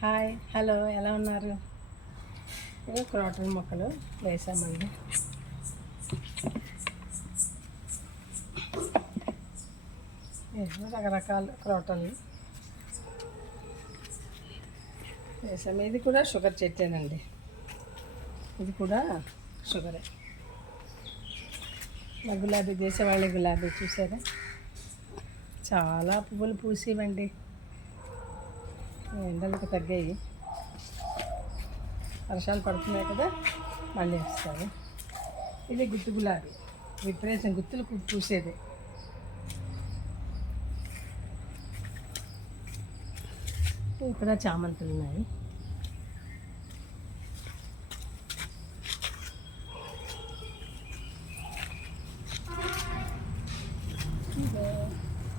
Hi hello ఎలా ఉన్నారు? ఇవి క్రోటన్ మొక్కలు వేసామండి. రకరకాల క్రోటన్లు వేసాము. ఇది కూడా షుగర్ చెట్టేనండి, ఇది కూడా షుగరే. గులాబీ దేశవాళీ గులాబీ చూసారా, చాలా పువ్వులు పూసేవండి. ఎండలకు తగ్గాయి, వర్షాలు పడుతున్నాయి కదా, మళ్ళీ వేస్తారు. ఇది గుత్తి గులాబీ, విపరీతం గుత్తులు పూసేది. ఇక్కడ చామంతులు ఉన్నాయి.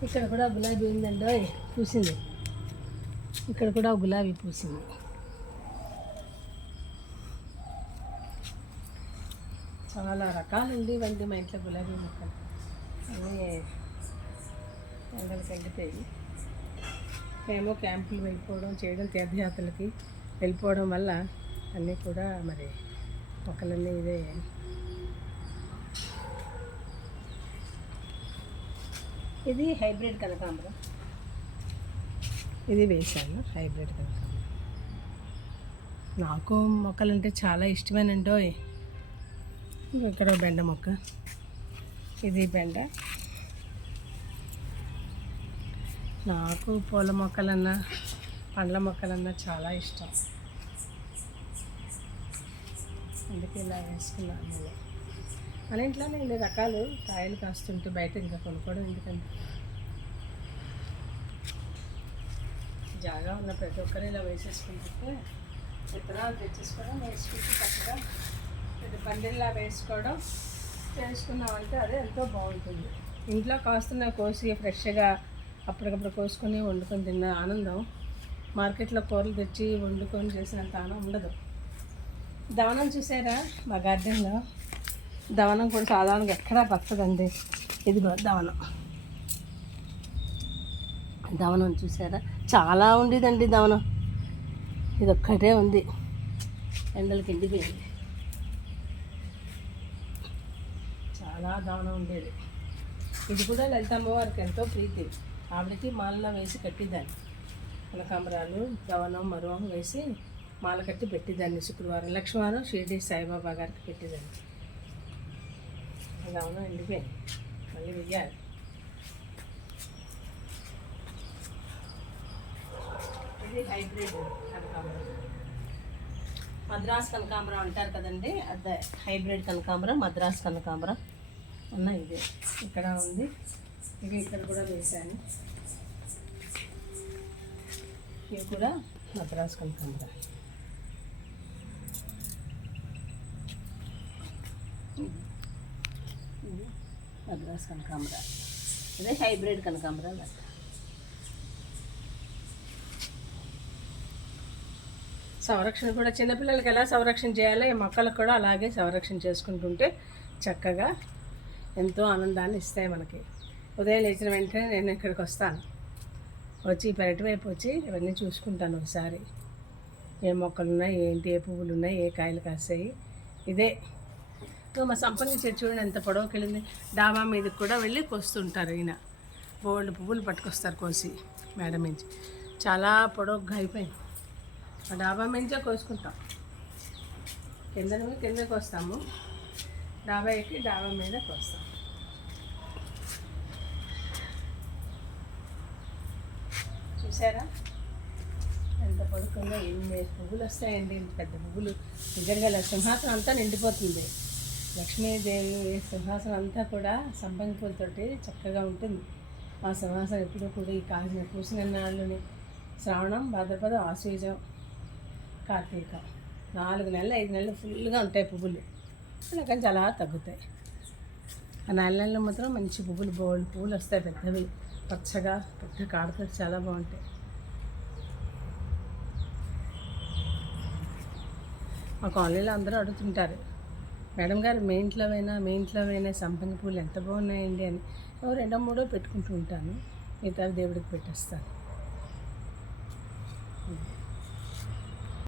ఇక్కడ కూడా గులాబీ ఉందండి, పూసింది. ఇక్కడ కూడా గులాబీ పూసింది. చాలా రకాలండి ఇవండి మా ఇంట్లో గులాబీ మొక్కలు. అన్నీ ఎండలకు ఎండిపోయి మేము క్యాంపులు వెళ్ళిపోవడం చేయడం, తీర్థయాత్రలకి వెళ్ళిపోవడం వల్ల అన్నీ కూడా మరి మొక్కలన్నీ ఇదే. ఇది హైబ్రిడ్ కనకాంబరం, ఇది వేశాను హైబ్రిడ్ కనకాంబరం. నాకు మొక్కలంటే చాలా ఇష్టమేనండో. ఇక్కడ బెండ మొక్క, ఇది బెండ. నాకు పూల మొక్కలన్నా పండ్ల మొక్కలన్నా చాలా ఇష్టం, అందుకే ఇలా వేసుకున్నాను నేను. మన ఇంట్లోనే ఇన్ని రకాలు కాయలు కాస్తుంటే బయట ఇంకా కొనుక్కోవడం ఎందుకంటే, జాగా ఉన్న ప్రతి ఒక్కరు ఇలా వేసేసుకుంటుంటే విత్తనాలు తెచ్చేసుకోవడం, వేసుకుంటే చక్కగా ఇది పందిరిలా వేసుకోవడం చేసుకున్నామంటే అదే ఎంతో బాగుంటుంది. ఇంట్లో కాస్తున్న కోసి ఫ్రెష్గా అప్పటికప్పుడు కోసుకొని వండుకొని తిన్న ఆనందం మార్కెట్లో కూరలు తెచ్చి వండుకొని చేసినంత ఆనందం ఉండదు. దవనం చూసారా, మా గార్డెన్లో దవనం కూడా సాధారణంగా ఎక్కడా బతకదండి. ఇదిగో దవనం, దవనం చూసారా, చాలా ఉండేదండి దవనం. ఇది ఒక్కటే ఉంది, ఎండలకి ఎండిపోయింది. చాలా దవనం ఉండేది. ఇది కూడా లలితమ్మ వారికి ఎంతో ప్రీతి. ఆవిడకి మాలలో వేసి కట్టిద్దాన్ని, కనకాంబరాలు దవనం మరువం వేసి మాల కట్టి పెట్టిద్దాన్ని. శుక్రవారం లక్ష్మీవారం షిరిడి సాయిబాబా గారికి పెట్టిద్దాన్ని. దవనం ఎండిపోయింది, మళ్ళీ వెయ్యాలి. ఇది హైబ్రిడ్ కనకాంబరం, మద్రాస్ కనకాంబరం అంటారు కదండి, అదే హైబ్రిడ్ కనకాంబరం, మద్రాస్ కనకాంబరం అన్న. ఇది ఇక్కడ ఉంది, ఇక ఇక్కడ కూడా వేశాను. ఇవి కూడా మద్రాస్ కనకాంబరం. మద్రాస్ కనకాంబరం, ఇదే హైబ్రిడ్ కనకాంబరం. సంరక్షణ కూడా చిన్నపిల్లలకి ఎలా సంరక్షణ చేయాలో ఈ మొక్కలకు కూడా అలాగే సంరక్షణ చేసుకుంటుంటే చక్కగా ఎంతో ఆనందాన్ని ఇస్తాయి మనకి. ఉదయం లేచిన వెంటనే నేను ఇక్కడికి వస్తాను, వచ్చి పెరటి వైపు వచ్చి ఇవన్నీ చూసుకుంటాను ఒకసారి. ఏ మొక్కలు ఉన్నాయి, ఏంటి, ఏ పువ్వులు ఉన్నాయి, ఏ కాయలు కాస్తాయి. ఇదే మా సంపంగి చెట్టు చూడండి ఎంత పొడవుకి వెళ్ళింది. డాబా మీదకి కూడా వెళ్ళి కోస్తుంటారు ఈయన, బోల్డ్ పువ్వులు పట్టుకొస్తారు కోసి మేడం నుంచి. చాలా పొడవుగా అయిపోయింది. ఆ డాబా మించే కోసుకుంటాం, కిందకి వస్తాము, డాబా ఎక్కి డాబా మీద కోస్తాం. చూసారా ఎంత పడుకుందో, ఎన్ని పువ్వులు వస్తాయండి, పెద్ద పువ్వులు. నిజంగా సింహాసనం అంతా నిండిపోతుంది. లక్ష్మీదేవి సింహాసనం అంతా కూడా సంపంగి పూలతోటి చక్కగా ఉంటుంది. ఆ సింహాసనం ఎప్పుడూ కూడా ఈ కాసిన పూసిన నాళ్ళని శ్రావణం, భాద్రపదం, ఆశ్వీజం, కార్తీకం 4 నెలలు 5 నెలలు ఫుల్గా ఉంటాయి పువ్వులు. కానీ చాలా తగ్గుతాయి. ఆ 4 నెలలు మాత్రం మంచి పువ్వులు, బోల్డ్ పువ్వులు వస్తాయి, పెద్దవి, పచ్చగా, పెద్ద కాడతో చాలా బాగుంటాయి. మా కాలనీలో అందరూ అడుగుతుంటారు, మేడం గారు మీ ఇంట్లోవైనా సంపంగి పూలు ఎంత బాగున్నాయండి అని. 2-3 పెట్టుకుంటూ ఉంటాను, మిగతా దేవుడికి పెట్టేస్తాను.